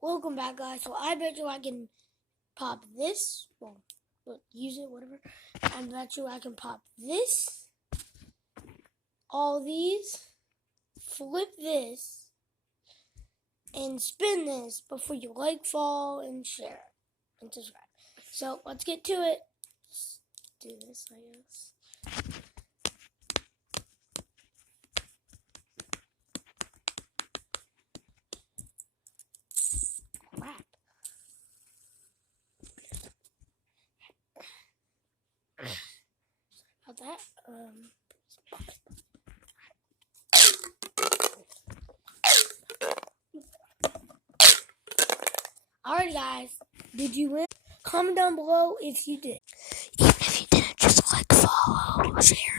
Welcome back, guys. So I bet you I can pop this. Well, use it, whatever. I bet you I can pop this, all these, flip this, and spin this before you like, follow, and share, and subscribe. So let's get to it. Let's do this, I guess. Crap. About that. Alright, guys. Did you win? Comment down below if you did. Even if you didn't, just like, follow, share.